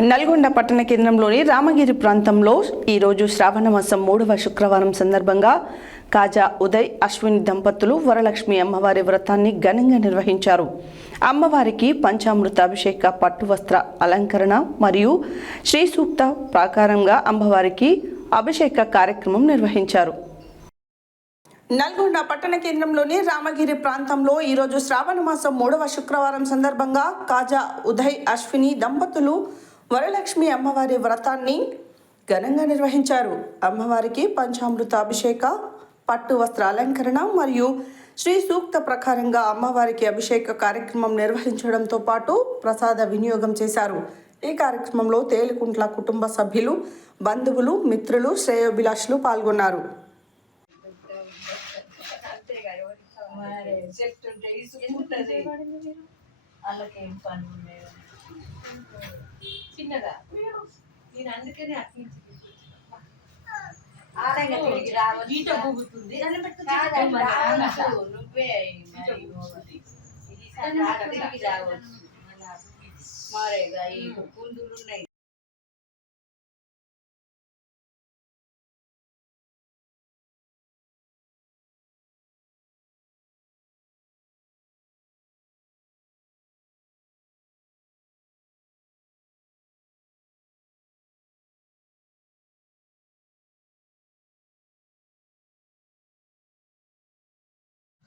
నల్గొండ పట్టణ కేంద్రంలోని రామగిరి ప్రాంతంలో ఈరోజు శ్రావణ మాసం మూడవ శుక్రవారం సందర్భంగా కాజా ఉదయ్ అశ్విని దంపతులు వరలక్ష్మి అమ్మవారి వ్రతాన్ని ఘనంగా నిర్వహించారు. అమ్మవారికి పంచామృత అభిషేక పట్టు వస్త్ర అలంకరణ మరియు శ్రీ సూక్త ప్రాకారంగా అమ్మవారికి అభిషేక కార్యక్రమం నిర్వహించారు. నల్గొండ పట్టణ కేంద్రంలోని రామగిరి ప్రాంతంలో ఈరోజు శ్రావణ మాసం మూడవ శుక్రవారం సందర్భంగా కాజా ఉదయ్ అశ్విని దంపతులు వరలక్ష్మి అమ్మవారి వ్రతాన్ని ఘనంగా నిర్వహించారు. అమ్మవారికి పంచామృత అభిషేక పట్టు వస్త్ర అలంకరణ మరియు శ్రీ సూక్త ప్రకారంగా అమ్మవారికి అభిషేక కార్యక్రమం నిర్వహించడంతో పాటు ప్రసాద వినియోగం చేశారు. ఈ కార్యక్రమంలో తేలికుంట్ల కుటుంబ సభ్యులు బంధువులు మిత్రులు శ్రేయోభిలాషులు పాల్గొన్నారు. చెప్తుంటే చిన్నగా? నేను అందుకనే ఊగుతుంది. అన్నట్టు నువ్వే తిరిగి రావచ్చు. మరేగా ఈ కుందులు ఉన్నాయి.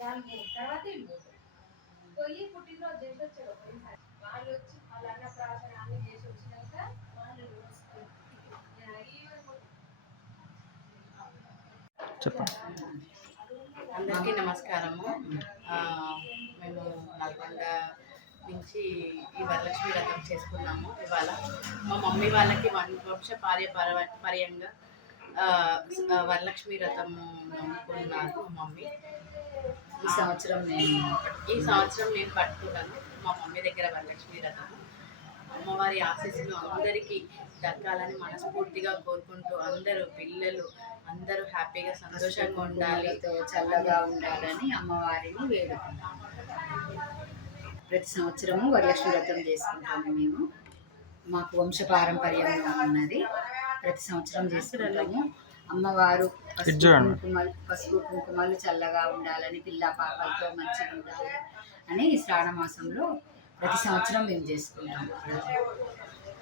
తర్వాత వెళ్ళిపోతారు పోయి పుట్టినరోజు చేసి వచ్చారు ఒకసారి వాళ్ళు వచ్చి వాళ్ళ అన్న ప్రార్థన అన్ని చేసి వచ్చినాక వాళ్ళు అందరికీ నమస్కారము. ఆ, మేము నల్గొండ నుంచి ఈ వరలక్ష్మి వ్రతం చేసుకున్నాము ఇవాళ. మా మమ్మీ వాళ్ళకి వన్ వంశ పార్య పర- పర్యంగా వరలక్ష్మి వ్రతము నమ్ముకున్నారు మా మమ్మీ. ఈ సంవత్సరం నేను ఈ సంవత్సరం నేను పట్టుకున్నాను మా మమ్మీ దగ్గర వరలక్ష్మి వ్రతము అమ్మవారి ఆశీస్సులు అందరికీ దక్కాలని మనస్ఫూర్తిగా కోరుకుంటూ అందరూ పిల్లలు అందరూ హ్యాపీగా సంతోషంగా ఉండాలి. చల్లగా ఉండాలని అమ్మవారిని వేడుకున్నాం ప్రతి సంవత్సరము వరలక్ష్మి వ్రతం చేసుకుంటాము మేము. మాకు వంశ పారంపర్యంగా ఉన్నది. ప్రతి సంవత్సరం చేసుకుంటాము. అమ్మవారు పసుపు కుంకుమలు పసుపు కుంకుమలు చల్లగా ఉండాలని పిల్ల పాపలతో మంచిగా ఉండాలి అని ఈ శ్రావణ మాసంలో ప్రతి సంవత్సరం మేము చేసుకుంటాము.